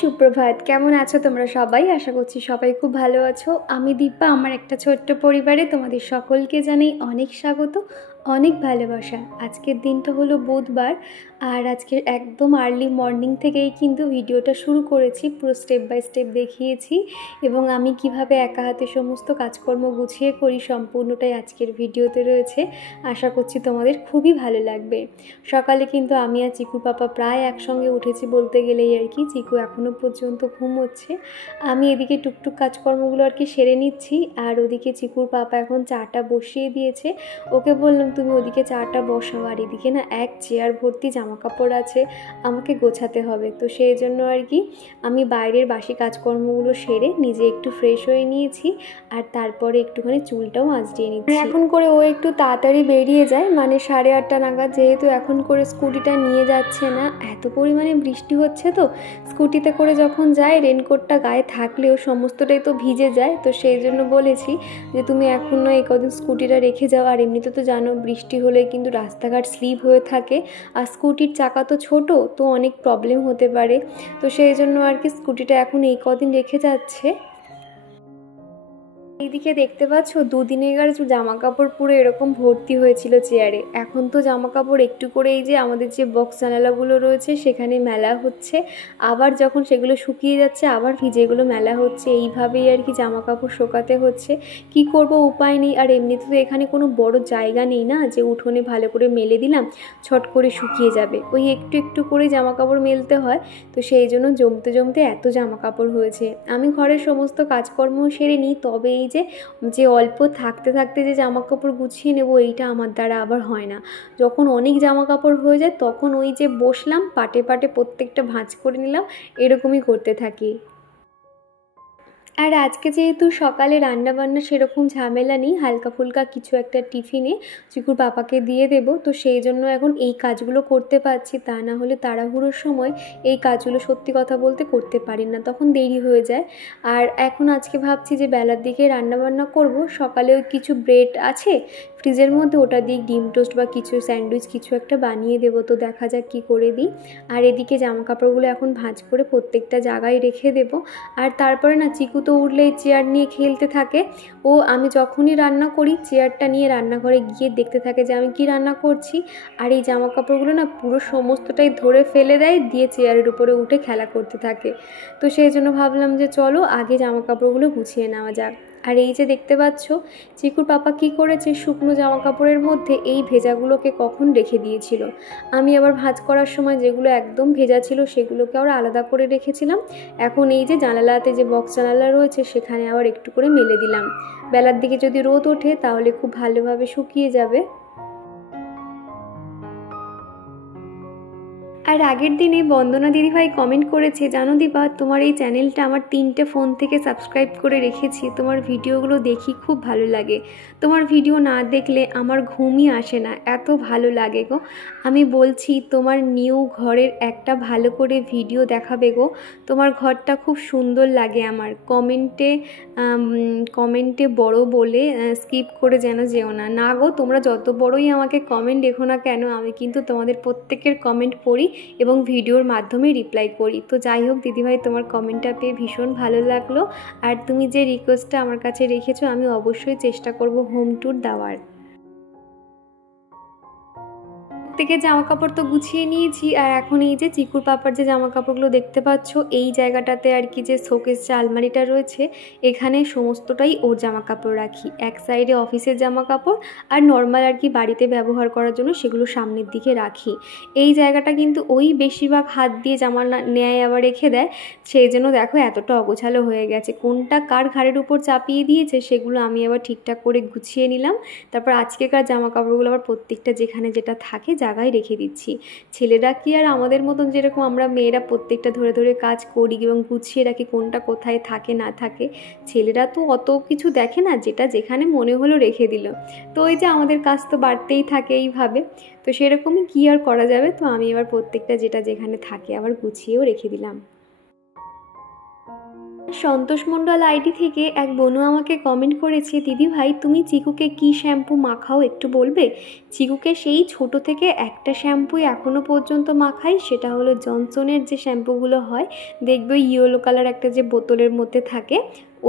সুপ্রভাত। কেমন আছো তোমরা সবাই? আশা করছি সবাই খুব ভালো আছো। আমি দীপা। আমার একটা ছোট্ট পরিবারে তোমাদের সকলকে জানাই অনেক স্বাগত, অনেক ভালোবাসা। আজকের দিনটা হলো বুধবার, আর আজকের একদম আর্লি মর্নিং থেকেই কিন্তু ভিডিওটা শুরু করেছি। পুরো স্টেপ বাই স্টেপ দেখিয়েছি এবং আমি কিভাবে একা হাতে সমস্ত কাজকর্ম গুছিয়ে করি সম্পূর্ণটাই আজকের ভিডিওতে রয়েছে। আশা করছি তোমাদের খুবই ভালো লাগবে। সকালে কিন্তু আমি আর চিকুর পাপা প্রায় একসঙ্গে উঠেছি বলতে গেলেই আর কি। চিকু এখনও পর্যন্ত ঘুমোচ্ছে। আমি এদিকে টুকটুক কাজকর্মগুলো আর কি সেরে নিচ্ছি, আর ওদিকে চিকুর পাপা এখন চাটা বসিয়ে দিয়েছে। ওকে বললাম তুমি ওদিকে চাটা বসাও, আর এদিকে না এক চেয়ার ভর্তি জামা কাপড় আছে, আমাকে গোছাতে হবে। তো সেই জন্য আর কি আমি বাইরের বাসি কাজকর্মগুলো সেরে নিজে একটু ফ্রেশ হয়ে নিয়েছি, আর তারপরে একটুখানি চুলটাও আঁচড়িয়ে নিচ্ছি। এখন করে ও একটু তাড়াতাড়ি বেরিয়ে যায়, মানে 8:30 নাগাদ, যেহেতু এখন করে স্কুটিটা নিয়ে যাচ্ছে না, এত পরিমাণে বৃষ্টি হচ্ছে। তো স্কুটিতে করে যখন যায় রেনকোটটা গায়ে থাকলেও সমস্তটাই তো ভিজে যায়। তো সেই জন্য বলেছি যে তুমি এখন নয় এই কদিন স্কুটিটা রেখে যাও। আর এমনিতে তো জানো বৃষ্টি হলে কিন্তু রাস্তাঘাট স্লিপ হয়ে থাকে, আর স্কুটির চাকা তো ছোট, তো অনেক প্রবলেম হতে পারে। তো সেই জন্য আর কি স্কুটিটা এখন এই কদিন রেখে যাচ্ছে। এইদিকে দেখতে পাচ্ছ দুদিনেকার জামা কাপড় পুরো এরকম ভর্তি হয়েছিল চেয়ারে। এখন তো জামা কাপড় একটু করে এই যে আমাদের যে বক্স জানালাগুলো রয়েছে সেখানে মেলা হচ্ছে, আবার যখন সেগুলো শুকিয়ে যাচ্ছে আবার ভিজেগুলো মেলা হচ্ছে। এইভাবেই আর কি জামা কাপড় শোকাতে হচ্ছে। কি করব, উপায় নেই। আর এমনিতে তো এখানে কোনো বড় জায়গা নেই না যে উঠোনে ভালো করে মেলে দিলাম ছট করে শুকিয়ে যাবে, ওই একটু একটু করে জামা কাপড় মেলতে হয়। তো সেই জন্য জমতে জমতে এত জামা কাপড় হয়েছে। আমি ঘরের সমস্ত কাজকর্ম সেরে নিই, তবে এই যে অল্প থাকতে থাকতে যে জামা কাপড় গুছিয়ে নেব এইটা আমার দ্বারা আবার হয় না। যখন অনেক জামা কাপড় হয়ে যায় তখন ওই যে বসলাম পাটে পাটে প্রত্যেকটা ভাঁজ করে নিলাম, এরকমই করতে থাকি। আর আজকে যেহেতু সকালে রান্নাবান্না সেরকম ঝামেলা নেই, হালকা ফুলকা কিছু একটা টিফিনে চিকুর পাপাকে দিয়ে দেব, তো সেই জন্য এখন এই কাজগুলো করতে পারছি। তা না হলে তাড়াহুড়োর সময় এই কাজগুলো সত্যি কথা বলতে করতে পারি না, তখন দেরি হয়ে যায়। আর এখন আজকে ভাবছি যে বেলার দিকে রান্নাবান্না করব। সকালে ওই কিছু ব্রেড আছে ফ্রিজের মধ্যে, ওটা দিয়ে ডিম টোস্ট বা কিছু স্যান্ডউইচ কিছু একটা বানিয়ে দেবো। তো দেখা যাক কী করে দিই। আর এদিকে জামা কাপড়গুলো এখন ভাঁজ করে প্রত্যেকটা জায়গায় রেখে দেবো। আর তারপরে না চিকু তো উঠলেই চেয়ার নিয়ে খেলতে থাকে। ও আমি যখনই রান্না করি চেয়ারটা নিয়ে রান্নাঘরে গিয়ে দেখতে থাকে যে আমি কি রান্না করছি, আর এই জামা কাপড়গুলো না পুরো সমস্তটাই ধরে ফেলে দেয়, দিয়ে চেয়ারের উপরে উঠে খেলা করতে থাকে। তো সেই জন্য ভাবলাম যে চলো আগে জামা কাপড়গুলো গুছিয়ে নেওয়া যাক। আর এই যে দেখতে পাচ্ছ চিকুর পাপা কি করেছে, শুকনো জামা কাপড়ের মধ্যে এই ভেজাগুলোকে কখন রেখে দিয়েছিল। আমি আবার ভাঁজ করার সময় যেগুলো একদম ভেজা ছিল সেগুলোকে আবার আলাদা করে রেখেছিলাম। এখন এই যে জানালাতে যে বক্স জানালা রয়েছে সেখানে আবার একটু করে মেলে দিলাম। বেলার দিকে যদি রোদ ওঠে তাহলে খুব ভালোভাবে শুকিয়ে যাবে। আর আগের দিনে বন্দনা দিদিভাই কমেন্ট করেছে, জানো দীপা তোমার এই চ্যানেলটা আমার 3টে ফোন থেকে সাবস্ক্রাইব করে রেখেছি, তোমার ভিডিওগুলো দেখি খুব ভালো লাগে, তোমার ভিডিও না দেখলে আমার ঘুমই আসে না, এত ভালো লাগে গো। আমি বলছি তোমার নিউ ঘরের একটা ভালো করে ভিডিও দেখাবে গো, তোমার ঘরটা খুব সুন্দর লাগে আমার। কমেন্টে বড় বলে স্কিপ করে যেন যেও না। না গো, তোমরা যত বড়ই আমাকে কমেন্ট দেখো না কেন, আমি কিন্তু তোমাদের প্রত্যেকের কমেন্ট পড়ি এবং ভিডিওর মাধ্যমে রিপ্লাই করি। তো যাই হোক দিদিভাই, তোমার কমেন্টটা পেয়ে ভীষণ ভালো লাগলো। আর তুমি যে রিকোয়েস্টটা আমার কাছে রেখেছো আমি অবশ্যই চেষ্টা করব হোম ট্যুর দেওয়ার। থেকে জামা কাপড় তো গুছিয়ে নিয়েছি, আর এখন এই যে চিকুর পাপার যে জামা কাপড়গুলো দেখতে পাচ্ছ এই জায়গাটাতে আর কি যে শোকেস যে আলমারিটা রয়েছে এখানে সমস্তটাই ওর জামা কাপড় রাখি। এক সাইডে অফিসের জামা কাপড় আর নর্মাল আর কি বাড়িতে ব্যবহার করার জন্য সেগুলো সামনের দিকে রাখি। এই জায়গাটা কিন্তু ওই বেশিরভাগ হাত দিয়ে জামা নেয় আবার রেখে দেয়, সেই জন্য দেখো এতটা অগোছালো হয়ে গেছে। কোনটা কার ঘাড়ের উপর চাপিয়ে দিয়েছে সেগুলো আমি আবার ঠিকঠাক করে গুছিয়ে নিলাম। তারপর আজকেকার জামা কাপড়গুলো আবার প্রত্যেকটা যেখানে যেটা থাকে জায়গায় রেখে দিচ্ছি। ছেলেরা কি আর আমাদের মতন যেরকম আমরা মেয়েরা প্রত্যেকটা ধরে ধরে কাজ করি এবং গুছিয়ে রাখি কোনটা কোথায় থাকে না থাকে, ছেলেরা তো অত কিছু দেখে না, যেটা যেখানে মনে হলো রেখে দিল। তো ওই যে আমাদের কাজ তো বাড়তেই থাকে এইভাবে, তো সেরকমই কি আর করা যাবে। তো আমি এবার প্রত্যেকটা যেটা যেখানে থাকে আবার গুছিয়েও রেখে দিলাম। সন্তোষ মণ্ডল আইডি থেকে এক বোনু আমাকে কমেন্ট করেছে, দিদি ভাই তুমি চিকুকে কি শ্যাম্পু মাখাও একটু বলবে। চিকুকে সেই ছোট থেকে একটা শ্যাম্পুই এখনও পর্যন্ত মাখাই, সেটা হলো জনসনের যে শ্যাম্পুগুলো হয়, দেখবে ইয়েলো কালার একটা যে বোতলের মধ্যে থাকে,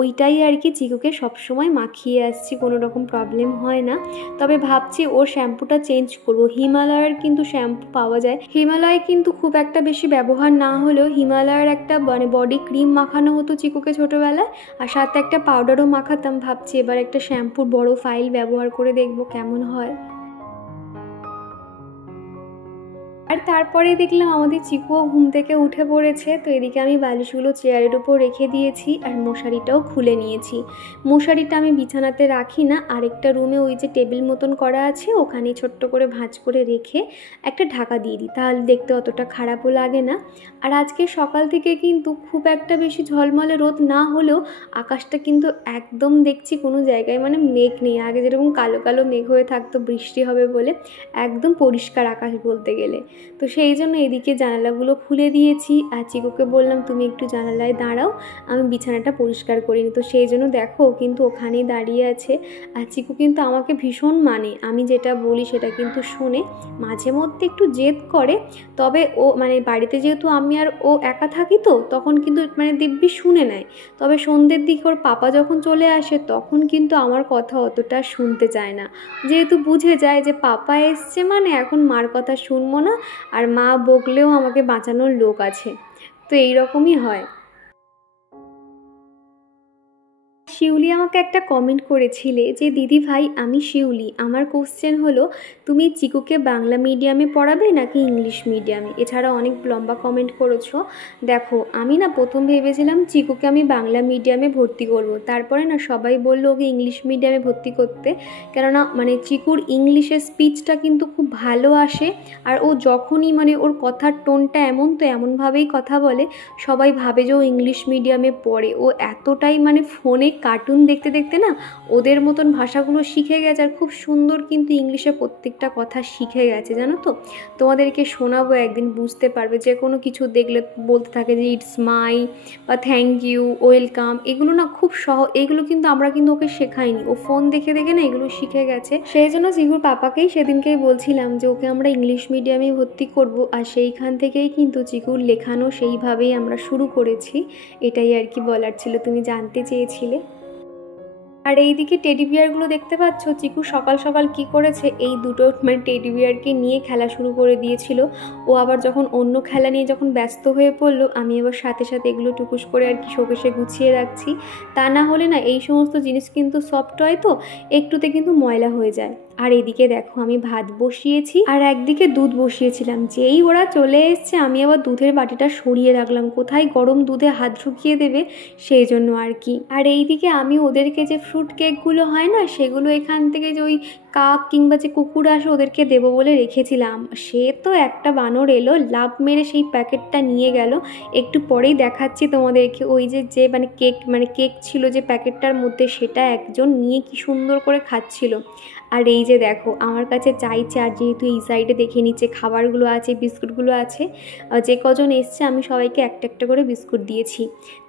ওইটাই আর কি চিকুকে সবসময় মাখিয়ে আসছি, কোনো রকম প্রবলেম হয় না। তবে ভাবছি ওর শ্যাম্পুটা চেঞ্জ করবো। হিমালয়ের কিন্তু শ্যাম্পু পাওয়া যায়, হিমালয় কিন্তু খুব একটা বেশি ব্যবহার না হলেও হিমালয়ের একটা মানে বডি ক্রিম মাখানো হতো চিকুকে ছোটোবেলায়, আর সাথে একটা পাউডারও মাখাতাম। ভাবছি এবার একটা শ্যাম্পুর বড় ফাইল ব্যবহার করে দেখবো কেমন হয়। আর তারপরে দেখলাম আমাদের চিকুও ঘুম থেকে উঠে পড়েছে। তো এদিকে আমি বালিশগুলো চেয়ারের উপর রেখে দিয়েছি আর মশারিটাও খুলে নিয়েছি। মশারিটা আমি বিছানাতে রাখি না, আরেকটা রুমে ওই যে টেবিল মতন করা আছে ওখানে ছোট্ট করে ভাঁজ করে রেখে একটা ঢাকা দিয়ে দিই, তাহলে দেখতে অতটা খারাপও লাগে না। আর আজকে সকাল থেকে কিন্তু খুব একটা বেশি ঝলমলে রোদ না হলেও আকাশটা কিন্তু একদম দেখছি কোনো জায়গায় মানে মেঘ নেই। আগে যেরকম কালো কালো মেঘ হয়ে থাকতো বৃষ্টি হবে বলে, একদম পরিষ্কার আকাশ বলতে গেলে। তো সেই জন্য এদিকে জানালাগুলো খুলে দিয়েছি আর চিকুকে বললাম তুমি একটু জানালায় দাঁড়াও, আমি বিছানাটা পরিষ্কার করিনি। তো সেই জন্য দেখো কিন্তু ওখানেই দাঁড়িয়ে আছে। আর চিকু কিন্তু আমাকে ভীষণ মানে, আমি যেটা বলি সেটা কিন্তু শোনে, মাঝে মধ্যে একটু জেদ করে, তবে ও মানে বাড়িতে যেহেতু আমি আর ও একা থাকি তো তখন কিন্তু মানে দিব্যি শুনে নেয়। তবে সন্ধ্যের দিকে ওর পাপা যখন চলে আসে তখন কিন্তু আমার কথা অতটা শুনতে চায় না, যেহেতু বুঝে যায় যে পাপা এসছে মানে এখন মার কথা শুনবো না, আর মা বকলেও আমাকে বাঁচানোর লোক আছে। তো এইরকমই হয়। শিউলি আমাকে একটা কমেন্ট করেছিলে যে দিদি ভাই আমি শিউলি, আমার কোশ্চেন হলো তুমি চিকুকে বাংলা মিডিয়ামে পড়াবে নাকি ইংলিশ মিডিয়ামে। এছাড়া অনেক লম্বা কমেন্ট করেছো। দেখো আমি না প্রথম ভেবেছিলাম চিকুকে আমি বাংলা মিডিয়ামে ভর্তি করব, তারপরে না সবাই বললো ওকে ইংলিশ মিডিয়ামে ভর্তি করতে, কেননা মানে চিকুর ইংলিশের স্পিচটা কিন্তু খুব ভালো আসে। আর ও যখনই মানে ওর কথার টোনটা এমন, তো এমনভাবেই কথা বলে সবাই ভাবে যে ও ইংলিশ মিডিয়ামে পড়ে। ও এতটাই মানে ফোনে কার্টুন দেখতে দেখতে না ওদের মতন ভাষাগুলো শিখে গেছে, আর খুব সুন্দর কিন্তু ইংলিশে প্রত্যেকটা কথা শিখে গেছে জানো তো। তোমাদেরকে শোনাবো একদিন, বুঝতে পারবে। যে কোনো কিছু দেখলে বলতে থাকে যে ইটস মাই বা থ্যাংক ইউ, ওয়েলকাম, এগুলো না খুব এগুলো কিন্তু আমরা কিন্তু ওকে শেখাইনি, ও ফোন দেখে দেখে না এগুলো শিখে গেছে। সেই জন্য চিকুর পাপাকেই সেদিনকেই বলছিলাম যে ওকে আমরা ইংলিশ মিডিয়ামে ভর্তি করব, আর সেইখান থেকেই কিন্তু চিকুর লেখানো সেইভাবেই আমরা শুরু করেছি। এটাই আর কি বলার ছিল, তুমি জানতে চেয়েছিলে। আর এইদিকে টেডি বিয়ারগুলো দেখতে পাচ্ছ, চিকু সকাল সকাল কি করেছে, এই দুটো মানে টেডি বিয়ারকে নিয়ে খেলা শুরু করে দিয়েছিল। ও আবার যখন অন্য খেলা নিয়ে যখন ব্যস্ত হয়ে পড়লো, আমি আবার সাথে সাথে এগুলো টুকুস করে আর কি শোকেসে গুছিয়ে রাখছি। তা না হলে না এই সমস্ত জিনিস কিন্তু সফট হয় তো একটুতে কিন্তু ময়লা হয়ে যায়। আর এদিকে দেখো আমি ভাত বসিয়েছি আর একদিকে দুধ বসিয়েছিলাম, যেই ওরা চলে এসছে আমি আবার দুধের বাটিটা সরিয়ে রাখলাম, কোথায় গরম দুধে হাত ঢুকিয়ে দেবে সেই জন্য আর কি। আর এইদিকে আমি ওদেরকে যে ফ্রুট কেকগুলো হয় না সেগুলো এখান থেকে যে ওই কাক কিংবা যে কুকুর আসে ওদেরকে দেবো বলে রেখেছিলাম, সে তো একটা বানর এলো লাফ মেরে সেই প্যাকেটটা নিয়ে গেল। একটু পরেই দেখাচ্ছি তোমাদেরকে, ওই যে যে মানে কেক ছিল যে প্যাকেটটার মধ্যে, সেটা একজন নিয়ে কি সুন্দর করে খাচ্ছিল। আর এই যে দেখো আমার কাছে চাইছে, আর যেহেতু এই সাইডে দেখে নিচ্ছে খাবারগুলো আছে, বিস্কুটগুলো আছে, যে কজন এসছে আমি সবাইকে একটা একটা করে বিস্কুট দিয়েছি।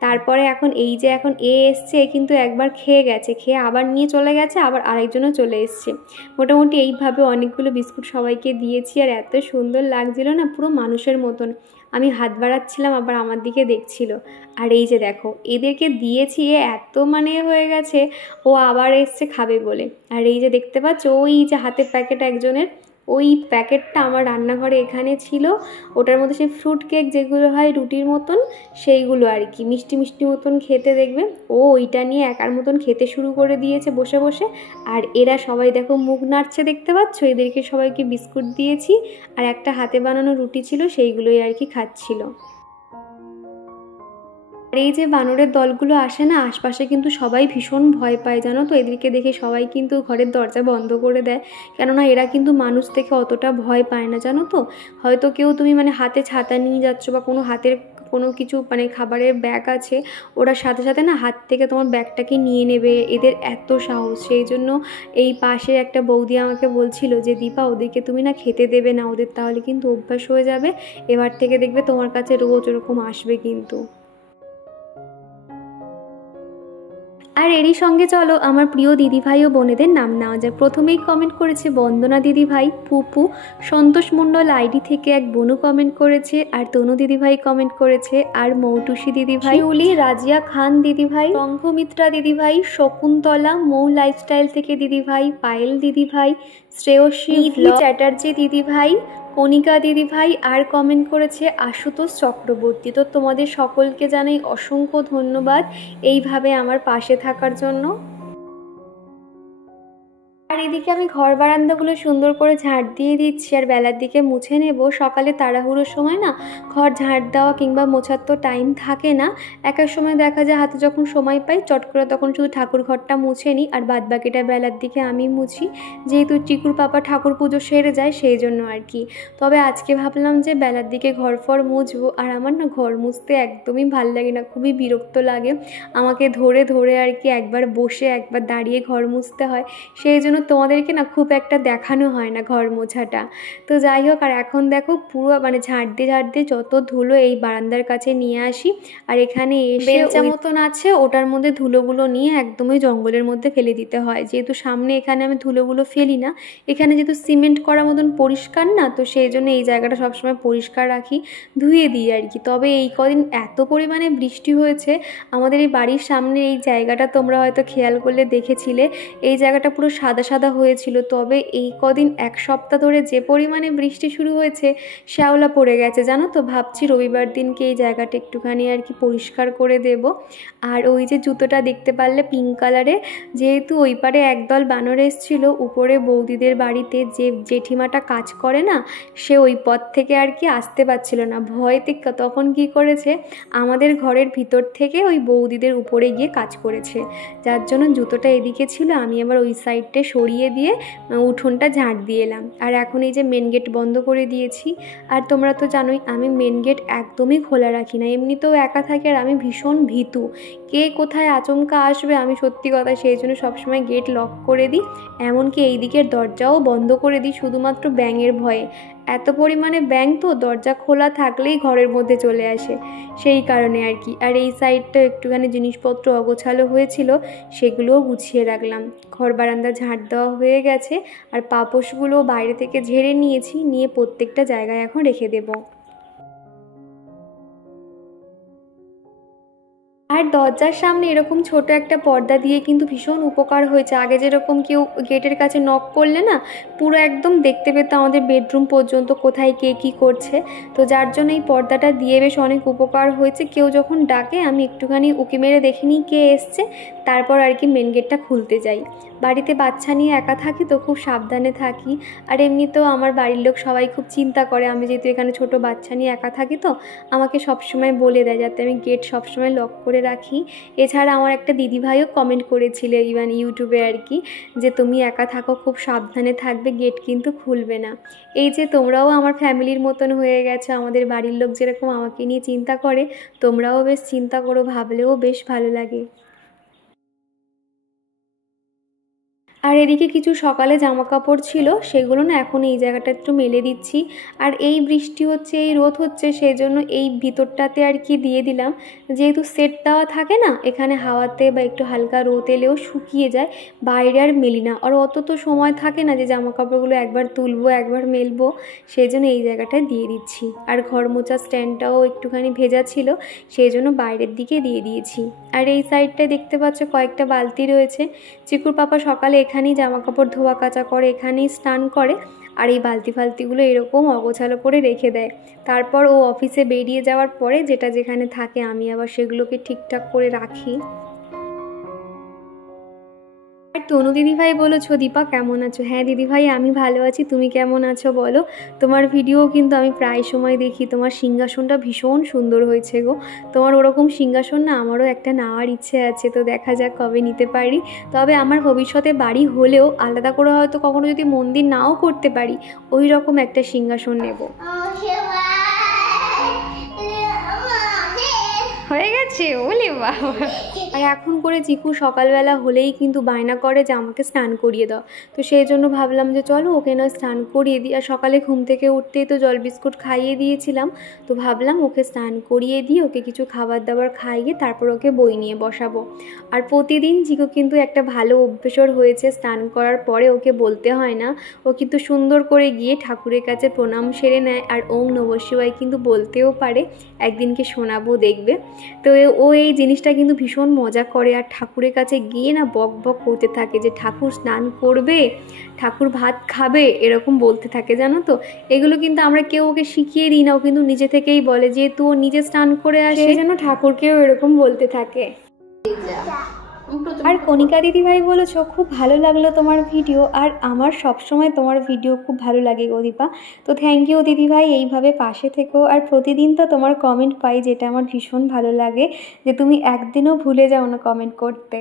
তারপরে এখন এই যে এখন এসছে কিন্তু একবার খেয়ে গেছে, খেয়ে আবার নিয়ে চলে গেছে, আবার আরেকজনও চলে এসছে। মোটামুটি এইভাবে অনেকগুলো বিস্কুট সবাইকে দিয়েছি, আর এত সুন্দর লাগছিল না, পুরো মানুষের মতন। আমি হাত বাড়াচ্ছিলাম আবার আমার দিকে দেখছিল। আর এই যে দেখো এদেরকে দিয়েছি, এত মানে হয়ে গেছে, ও আবার এসছে খাবে বলে। আর এই যে দেখতে পাচ্ছ ওই যে হাতের প্যাকেট একজনের, ওই প্যাকেটটা আমার রান্নাঘরে এখানে ছিল, ওটার মধ্যে সেই ফ্রুট কেক যেগুলো হয় রুটির মতন সেইগুলো আর কি, মিষ্টি মিষ্টি মতন খেতে দেখবে। ও ওইটা নিয়ে একার মতন খেতে শুরু করে দিয়েছে বসে বসে। আর এরা সবাই দেখো মুখ নাড়ছে দেখতে পাচ্ছ, এদেরকে সবাইকে বিস্কুট দিয়েছি, আর একটা হাতে বানানো রুটি ছিল সেইগুলোই আর কি খাচ্ছিল। আর এই যে বানরের দলগুলো আসে না আশপাশে কিন্তু সবাই ভীষণ ভয় পায় জানো তো, এদেরকে দেখে সবাই কিন্তু ঘরের দরজা বন্ধ করে দেয়, কেননা এরা কিন্তু মানুষ থেকে অতটা ভয় পায় না জানো তো। হয়তো কেউ তুমি মানে হাতে ছাতা নিয়ে যাচ্ছ বা কোনো হাতের কোনো কিছু মানে খাবারের ব্যাগ আছে, ওরা সাথে সাথে না হাত থেকে তোমার ব্যাগটাকে নিয়ে নেবে, এদের এত সাহস। সেই জন্য এই পাশে একটা বৌদি আমাকে বলছিল যে দীপা ওদেরকে তুমি না খেতে দেবে না, ওদের তাহলে কিন্তু অভ্যাস হয়ে যাবে, এবার থেকে দেখবে তোমার কাছে রোজ ওরকম আসবে কিন্তু। আর এরই সঙ্গে চলো আমার প্রিয় দিদিভাই ও বোনেদের নাম নেওয়া যাক। প্রথমেই কমেন্ট করেছে বন্দনা দিদিভাই, পুপু, সন্তোষ মণ্ডল আইডি থেকে এক বনু কমেন্ট করেছে, আর তনু দিদিভাই কমেন্ট করেছে, আর মৌটুসি দিদিভাই, শিউলি, রাজিয়া খান দিদিভাই, শঙ্খমিত্রা দিদিভাই, শকুন্তলা, মৌ লাইফস্টাইল থেকে দিদিভাই, পায়েল দিদিভাই, শ্রেয়সী চ্যাটার্জি দিদিভাই, কণিকা দিদিভাই, আর কমেন্ট করেছে আশুতোষ চক্রবর্তী। তো তোমাদের সকলকে জানাই অসংখ্য ধন্যবাদ এইভাবে আমার পাশে থাকার জন্য। আর এদিকে আমি ঘর বারান্দাগুলো সুন্দর করে ঝাড় দিয়ে দিচ্ছি, আর বেলার দিকে মুছে নেব। সকালে তাড়াহুড়োর সময় না ঘর ঝাড় দেওয়া কিংবা মোছার তো টাইম থাকে না। এক এক সময় দেখা যায় হাতে যখন সময় পাই চট করে তখন শুধু ঠাকুর ঘরটা মুছে নিই, আর বাদ বাকিটা বেলার দিকে আমি মুছি, যেহেতু চিকুর পাপা ঠাকুর পুজো সেরে যায় সেই জন্য আর কি। তবে আজকে ভাবলাম যে বেলার দিকে ঘর ফর মুছবো। আর আমার না ঘর মুছতে একদমই ভাল লাগে না, খুবই বিরক্ত লাগে। আমাকে ধরে ধরে আর কি একবার বসে একবার দাঁড়িয়ে ঘর মুছতে হয়, সেই জন্য তোমাদেরকে না খুব একটা দেখানো হয় না ঘর মোছাটা। তো যাই হোক, আর এখন দেখো পুরো মানে ঝাড় দিয়ে যত ধুলো এই বারান্দার কাছে নিয়ে আসি, আর এখানে এসে বেলচা মতন আছে ওটার মধ্যে ধুলোগুলো নিয়ে একদমই জঙ্গলের মধ্যে ফেলে দিতে হয়। যেহেতু সামনে এখানে আমি ধুলোগুলো ফেলি না, এখানে যেহেতু সিমেন্ট করা মতন পরিষ্কার না, তো সেই জন্য এই জায়গাটা সবসময় পরিষ্কার রাখি, ধুয়ে দিই আর কি। তবে এই কদিন এত পরিমাণে বৃষ্টি হয়েছে আমাদের এই বাড়ির সামনে এই জায়গাটা, তোমরা হয়তো খেয়াল করলে দেখেছিলে, এই জায়গাটা পুরো সাদা সাদা হয়েছিল। তবে এই কদিন এক সপ্তাহ ধরে যে পরিমাণে বৃষ্টি শুরু হয়েছে শ্যাওলা পড়ে গেছে জানো তো। ভাবছি রবিবার দিনকে এই জায়গাটা একটুখানি আর কি পরিষ্কার করে দেব। আর ওই যে জুতোটা দেখতে পারলে পিঙ্ক কালারে, যেহেতু ওই পারে একদল বানর এসেছিলো উপরে বৌদিদের বাড়িতে, যে জেঠিমাটা কাজ করে না, সে ওই পথ থেকে আর কি আসতে পারছিল না ভয়তে। তখন কি করেছে, আমাদের ঘরের ভিতর থেকে ওই বৌদিদের উপরে গিয়ে কাজ করেছে, যার জন্য জুতোটা এদিকে ছিল, আমি আবার ওই সাইডটা সরিয়ে দিয়ে উঠোনটা ঝাড় দিয়ে এলাম। আর এখন এই যে মেন গেট বন্ধ করে দিয়েছি। আর তোমরা তো জানোই আমি মেন গেট একদমই খোলা রাখি না, এমনিতেও একা থাকি আর আমি ভীষণ ভীতু, কে কোথায় আচমকা আসবে আমি সত্যি কথা, সেই জন্য সবসময় গেট লক করে দিই। এমনকি এই দিকের দরজাও বন্ধ করে দিই শুধুমাত্র ব্যাঙের ভয়ে। এত পরিমাণে ব্যাঙ তো দরজা খোলা থাকলেই ঘরের মধ্যে চলে আসে, সেই কারণে আর কি। আর এই সাইডটা একটুখানি জিনিসপত্র অগোছালো হয়েছিল, সেগুলোও গুছিয়ে রাখলাম। ঘর বারান্দা ঝাড় দেওয়া হয়ে গেছে, আর পাপোশগুলো বাইরে থেকে ঝেড়ে নিয়েছি, নিয়ে প্রত্যেকটা জায়গায় এখন রেখে দেবো। আর দরজার সামনে এরকম ছোট একটা পর্দা দিয়ে কিন্তু ভীষণ উপকার হয়েছে। আগে যেরকম কেউ গেটের কাছে নক করলে না পুরো একদম দেখতে পেত আমাদের বেডরুম পর্যন্ত কোথায় কে কী করছে, তো যার জন্য এই পর্দাটা দিয়ে বেশ অনেক উপকার হয়েছে। কেউ যখন ডাকে আমি একটুখানি উকি মেরে দেখে নিই কে এসছে, তারপর আর কি মেন গেটটা খুলতে যাই। বাড়িতে বাচ্চা নিয়ে একা থাকি তো খুব সাবধানে থাকি। আর এমনিতেও আমার বাড়ির লোক সবাই খুব চিন্তা করে, আমি যেহেতু এখানে ছোট বাচ্চা নিয়ে একা থাকি তো আমাকে সবসময় বলে দেয় যাতে আমি গেট সবসময় লক করে রাখি। এছাড়া আমার একটা দিদিভাইও কমেন্ট করেছিল ইভেন ইউটিউবে আর কি, যে তুমি একা থাকো খুব সাবধানে থাকবে, গেট কিন্তু খুলবে না। এই যে তোমরাও আমার ফ্যামিলির মতন হয়ে গেছো, আমাদের বাড়ির লোক যেরকম আমাকে নিয়ে চিন্তা করে তোমরাও বেশ চিন্তা করো, ভাবলেও বেশ ভালো লাগে। আর এদিকে কিছু সকালে জামা কাপড় ছিল সেগুলো না এখন এই জায়গাটা একটু মেলে দিচ্ছি। আর এই বৃষ্টি হচ্ছে এই রোদ হচ্ছে সেই জন্য এই ভিতরটাতে আর কি দিয়ে দিলাম, যেহেতু সেট দেওয়া থাকে না এখানে হাওয়াতে বা একটু হালকা রোদ এলেও শুকিয়ে যায়, বাইরে আর মেলি না। আর অত তো সময় থাকে না যে জামা কাপড়গুলো একবার তুলবো একবার মেলবো, সেই জন্য এই জায়গাটায় দিয়ে দিচ্ছি। আর ঘর মোছা স্ট্যান্ডটাও একটুখানি ভেজা ছিল সেই জন্য বাইরের দিকে দিয়ে দিয়েছি। আর এই সাইডটায় দেখতে পাচ্ছ কয়েকটা বালতি রয়েছে, চিকুর পাপা সকালে এখানেই জামা কাপড় ধোয়া কাচা করে, এখানেই স্নান করে। আর এই বালতি ফালতিগুলো এরকম অগোছালো করে রেখে দেয়, তারপর ও অফিসে বেরিয়ে যাওয়ার পরে যেটা যেখানে থাকে আমি আবার সেগুলোকে ঠিকঠাক করে রাখি। আর তনু দিদিভাই বলেছো দীপা কেমন আছো? হ্যাঁ দিদিভাই আমি ভালো আছি, তুমি কেমন আছো বলো? তোমার ভিডিও কিন্তু আমি প্রায় সময় দেখি, তোমার সিংহাসনটা ভীষণ সুন্দর হয়েছে গো। তোমার ওরকম সিংহাসন না আমারও একটা নেওয়ার ইচ্ছে আছে, তো দেখা যাক কবে নিতে পারি। তবে আমার ভবিষ্যতে বাড়ি হলেও আলাদা করে হয়তো কখনো যদি মন্দির নাও করতে পারি ওই রকম একটা সিংহাসন নেব। হয়ে গেছে। গেছে, ওলে বাবা। আর এখন করে চিকু সকালবেলা হলেই কিন্তু বায়না করে যে আমাকে স্নান করিয়ে দাও। তো সেই জন্য ভাবলাম যে চলো ওকে নয় স্নান করিয়ে দিই। আর সকালে ঘুম থেকে উঠতেই তো জল বিস্কুট খাইয়ে দিয়েছিলাম, তো ভাবলাম ওকে স্নান করিয়ে দিয়ে ওকে কিছু খাবার দাবার খাইয়ে তারপর ওকে বই নিয়ে বসাবো। আর প্রতিদিন চিকু কিন্তু একটা ভালো অভ্যেসর হয়েছে, স্নান করার পরে ওকে বলতে হয় না, ও কিন্তু সুন্দর করে গিয়ে ঠাকুরের কাছে প্রণাম সেরে নেয়। আর ওম নমঃ শিবায় কিন্তু বলতেও পারে, একদিনকে শোনাবো দেখবে। তো ও এই জিনিসটা কিন্তু ভীষণ মজা করে, আর ঠাকুরের কাছে গিয়ে না বক বক করতে থাকে যে ঠাকুর স্নান করবে, ঠাকুর ভাত খাবে, এরকম বলতে থাকে জানো তো। এগুলো কিন্তু আমরা কেউ ওকে শিখিয়ে দিই না, ও কিন্তু নিজে থেকেই বলে, যেহেতু ও নিজে স্নান করে আসে যেন ঠাকুরকেও এরকম বলতে থাকে। আর কণিকা দিদিভাই বলেছো খুব ভালো লাগলো তোমার ভিডিও, আর আমার সবসময় তোমার ভিডিও খুব ভালো লাগে গো দীপা। তো থ্যাংক ইউ দিদিভাই, এইভাবে পাশে থেকো। আর প্রতিদিন তো তোমার কমেন্ট পাই, যেটা আমার ভীষণ ভালো লাগে, যে তুমি একদিনও ভুলে যাও না কমেন্ট করতে।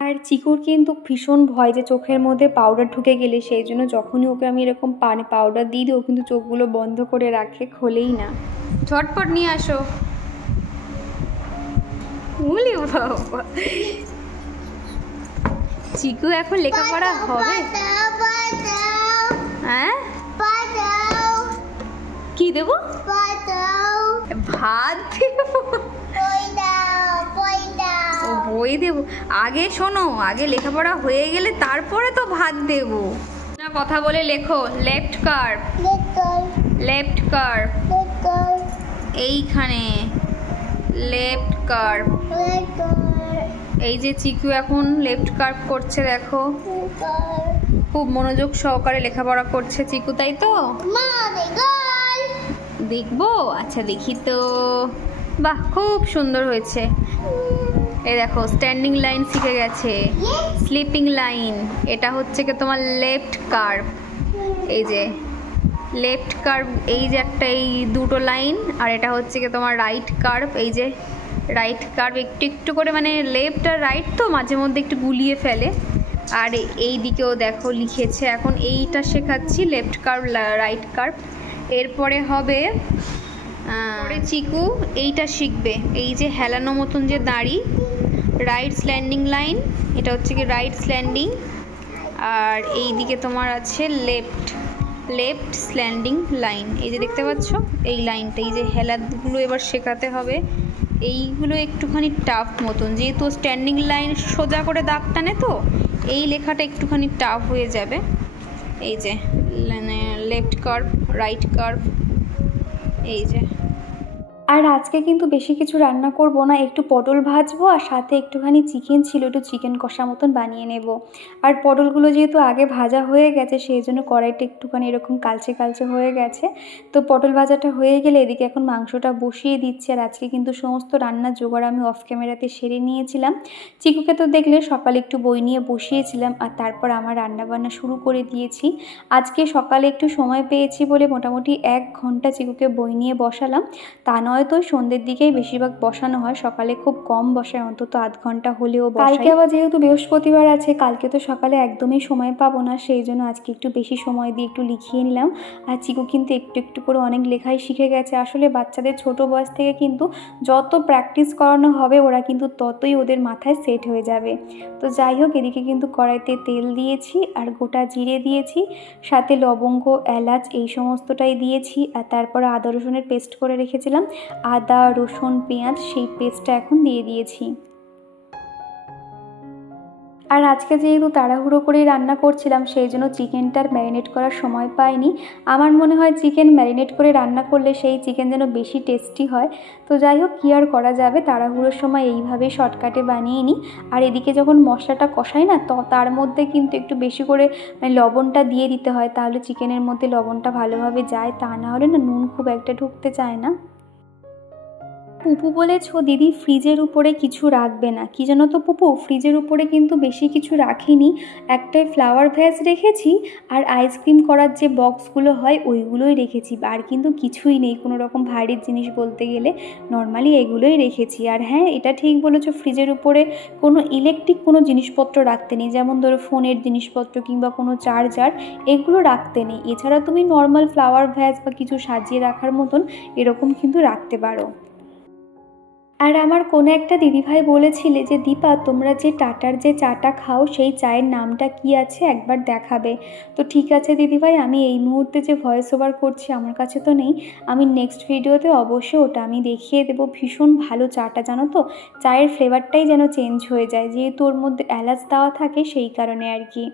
আর চিকুর কিন্তু ভীষণ ভয় যে চোখের মধ্যে পাউডার ঢুকে গেলে, সেই জন্য যখনই ওকে আমি এরকম পাউডার দিই ও কিন্তু চোখগুলো বন্ধ করে রাখে, খোলেই না। ঝটপট নিয়ে আসো। চিকু এখন লেখাপড়া হবে? হ্যাঁ কি দেবো? ভাত দেবো? বই দেবো? আগে শোনো, আগে লেখাপড়া হয়ে গেলে তারপরে তো ভাত দেবো না। কথা বলে লেখো। লেফট কার্ভ, লেফট কার্ভ, এইখানে লেফট কার্ভ। এই যে চিকু এখন লেফট কার্ভ করছে, দেখো খুব মনোযোগ সহকারে লেখাপড়া করছে চিকু, তাই তো? দেখবো? আচ্ছা দেখি তো। বাহ, খুব সুন্দর হয়েছে। এই দেখো স্ট্যান্ডিং লাইন শিখে গেছে, স্লিপিং লাইন, এটা হচ্ছে কি তোমার লেফট কার্ভ। এই যে লেফট কার্ভ, এই যে একটা এই দুটো লাইন, আর এটা হচ্ছে কি তোমার রাইট কার্ভ। এই যে রাইট কার্ভ একটু একটু করে, মানে লেফট আর রাইট তো মাঝে মধ্যে একটু গুলিয়ে ফেলে। আর এই দিকেও দেখো লিখেছে, এখন এইটা শেখাচ্ছি লেফট কার্ভ রাইট কার্ভ। এরপরে হবে চিকু এইটা শিখবে, এই যে হেলানো মতন যে দাঁড়ি, রাইট স্ল্যান্ডিং লাইন, এটা হচ্ছে কি রাইট স্ল্যান্ডিং। আর এই দিকে তোমার আছে লেফট স্ল্যান্ডিং লাইন, এই যে দেখতে পাচ্ছ এই লাইনটা, এই যে হেলাগুলো এবার শেখাতে হবে। এইগুলো একটুখানি টাফ মতন, যেহেতু স্ট্যান্ডিং লাইন সোজা করে দাগ টানে, তো এই লেখাটা একটুখানি টাফ হয়ে যাবে। এই যে লেফট কার্ভ, রাইট কার্ভ, এই যে। আর আজকে কিন্তু বেশি কিছু রান্না করব না, একটু পটল ভাজবো, আর সাথে একটুখানি চিকেন ছিল, একটু চিকেন কষা মতন বানিয়ে নেব। আর পটলগুলো যেহেতু আগে ভাজা হয়ে গেছে, সেই জন্য কড়াইটা একটুখানি এরকম কালচে কালচে হয়ে গেছে। তো পটল ভাজাটা হয়ে গেলে এদিকে এখন মাংসটা বসিয়ে দিচ্ছি। আর আজকে কিন্তু সমস্ত রান্নার জোগাড় আমি অফ ক্যামেরাতে সেরে নিয়েছিলাম। চিকুকে তো দেখলে সকালে একটু বই নিয়ে বসিয়েছিলাম, আর তারপর আমার রান্নাবান্না শুরু করে দিয়েছি। আজকে সকালে একটু সময় পেয়েছি বলে মোটামুটি 1 ঘন্টা চিকুকে বই নিয়ে বসালাম। তা হয়তো সন্ধ্যের দিকেই বেশিরভাগ বসানো হয়, সকালে খুব কম বসায়, অন্তত আধ ঘন্টা হলেও বসাই। কালকে আবার যেহেতু বৃহস্পতিবার আছে, কালকে তো সকালে একদমই সময় পাবো না, সেই জন্য আজকে একটু বেশি সময় দিয়ে একটু লিখিয়ে নিলাম। আর চিকু কিন্তু একটু একটু করে অনেক লেখাই শিখে গেছে। আসলে বাচ্চাদের ছোট বয়স থেকে কিন্তু যত প্র্যাকটিস করানো হবে ওরা কিন্তু ততই ওদের মাথায় সেট হয়ে যাবে। তো যাই হোক, এদিকে কিন্তু কড়াইতে তেল দিয়েছি, আর গোটা জিরে দিয়েছি, সাথে লবঙ্গ, এলাচ এই সমস্তটাই দিয়েছি। আর তারপর আদা রসুনের পেস্ট করে রেখেছিলাম, আদা রসুন পেঁয়াজ সেই পেস্টটা এখন দিয়ে দিয়েছি। আর আজকে যেহেতু তাড়াহুড়ো করেই রান্না করছিলাম, সেই জন্য চিকেনটার ম্যারিনেট করার সময় পাইনি। আমার মনে হয় চিকেন ম্যারিনেট করে রান্না করলে সেই চিকেন যেন বেশি টেস্টি হয়। তো যাই হোক, কী আর করা যাবে, তাড়াহুড়োর সময় এইভাবেই শর্টকাটে বানিয়ে নিই। আর এদিকে যখন মশলাটা কষাই না, তো তার মধ্যে কিন্তু একটু বেশি করে লবণটা দিয়ে দিতে হয়, তাহলে চিকেনের মধ্যে লবণটা ভালোভাবে যায়, তা না হলে না নুন খুব একটা ঢুকতে চায় না। পুপু বলেছো দিদি ফ্রিজের উপরে কিছু রাখবে না, কি জানো তো পুপু, ফ্রিজের উপরে কিন্তু বেশি কিছু রাখিনি, একটাই ফ্লাওয়ার ভ্যাস রেখেছি, আর আইসক্রিম করার যে বক্সগুলো হয় ওইগুলোই রেখেছি। আর কিন্তু কিছুই নেই কোনো রকম ভারী জিনিস বলতে গেলে, নর্মালি এগুলোই রেখেছি। আর হ্যাঁ, এটা ঠিক বলেছো, ফ্রিজের উপরে কোনো ইলেকট্রিক কোনো জিনিসপত্র রাখতে নেই, যেমন ধরো ফোনের জিনিসপত্র কিংবা কোনো চার্জার, এগুলো রাখতে নেই। এছাড়া তুমি নর্মাল ফ্লাওয়ার ভ্যাস বা কিছু সাজিয়ে রাখার মতন এরকম কিন্তু রাখতে পারো। আর আমার কোনো একটা দিদিভাই বলেছিলে যে দীপা তোমরা যে টাটার যে চাটা খাও সেই চায়ের নামটা কি আছে একবার দেখাবে। তো ঠিক আছে দিদিভাই, আমি এই মুহূর্তে যে ভয়েস ওভার করছি আমার কাছে তো নেই, আমি নেক্সট ভিডিওতে অবশ্যই ওটা আমি দেখিয়ে দেবো। ভীষণ ভালো চাটা, জানো তো, চায়ের ফ্লেভারটাই যেন চেঞ্জ হয়ে যায়, যেহেতু ওর মধ্যে এলাচ দেওয়া থাকে সেই কারণে আর কি।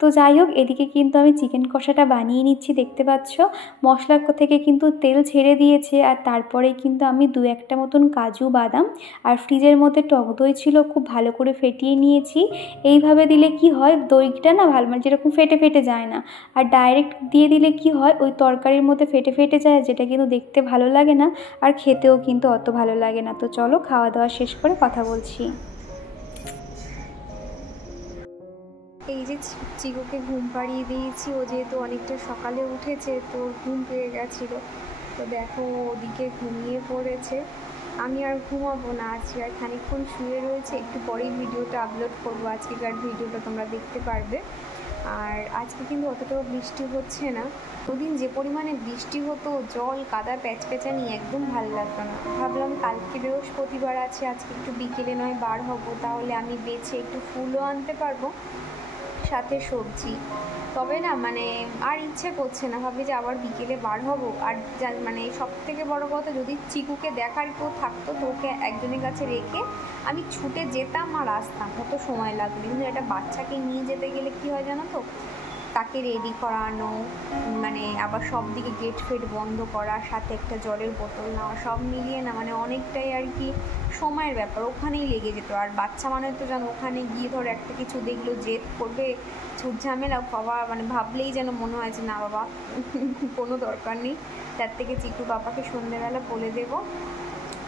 তো যাই হোক, এদিকে কিন্তু আমি চিকেন কষাটা বানিয়ে নিচ্ছি, দেখতে পাচ্ছ মশলা থেকে কিন্তু তেল ছেড়ে দিয়েছে। আর তারপরে কিন্তু আমি 2-1টা মতন কাজু বাদাম আর ফ্রিজের মধ্যে টক দই ছিল, খুব ভালো করে ফেটিয়ে নিয়েছি। এইভাবে দিলে কি হয়, দইটা না ভালো মানে যেরকম ফেটে ফেটে যায় না, আর ডাইরেক্ট দিয়ে দিলে কি হয় ওই তরকারির মধ্যে ফেটে ফেটে যায়, যেটা কিন্তু দেখতে ভালো লাগে না আর খেতেও কিন্তু অত ভালো লাগে না। তো চলো খাওয়া দাওয়া শেষ করে কথা বলছি। এই যে চিকুকে ঘুম পাড়িয়ে দিয়েছি, ও যেহেতু অনেকটা সকালে উঠেছে তো ঘুম পেয়ে গেছিলো, তো দেখো ওদিকে ঘুমিয়ে পড়েছে। আমি আর ঘুমাবো না, আজকে আর খানিকক্ষণ শুয়ে রয়েছে, একটু পরেই ভিডিওটা আপলোড করবো, আজকেকার ভিডিওটা তোমরা দেখতে পারবে। আর আজকে কিন্তু অতটাও বৃষ্টি হচ্ছে না, দুদিন যে পরিমাণে বৃষ্টি হতো, জল কাদা প্যাচপ্যাচানি, একদম ভালো লাগতো না। ভাবলাম কালকে বৃহস্পতিবার আছে, আজকে একটু বিকেলে নয় বার হব, তাহলে আমি বেছে একটু ফুলও আনতে পারবো, সাথে সবজি। তবে না মানে আর ইচ্ছে করছে না, ভাবি যে আবার বিকেলে বার হব। আর মানে সব থেকে বড় কথা, যদি চিকুকে দেখার কেউ থাকতো তো ওকে একজনের কাছে রেখে আমি ছুটে যেতাম আর আসতাম, অত সময় লাগবে। কিন্তু একটা বাচ্চাকে নিয়ে যেতে গেলে কী হয় জানো তো, তাকে রেডি করানো, মানে আবার সব দিকে গেট ফেট বন্ধ করা, সাথে একটা জলের বোতল নেওয়া, সব মিলিয়ে না মানে অনেকটাই আর কি সময়ের ব্যাপার, ওখানেই লেগে যেত। আর বাচ্চা মানে তো জানো, ওখানে গিয়ে ধর একটা কিছু দেখলো জেদ করবে, ঝুট ঝামেলা, বাবা মানে ভাবলেই যেন মনে হয় যে না বাবা কোনো দরকার নেই। তার থেকে চিকু বাবাকে সন্ধ্যেবেলা বলে দেবো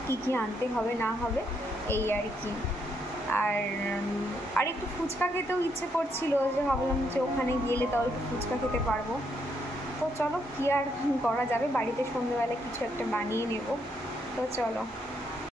কী কী আনতে হবে না হবে, এই আর কি। আর একটু ফুচকা খেতেও ইচ্ছে করছিল, যে ভাবলাম যে ওখানে গেলে তাও একটু ফুচকা খেতে পারবো। তো চলো, কী আর করা যাবে, বাড়িতে সন্ধ্যেবেলা কিছু একটা বানিয়ে নেব। তো চলো।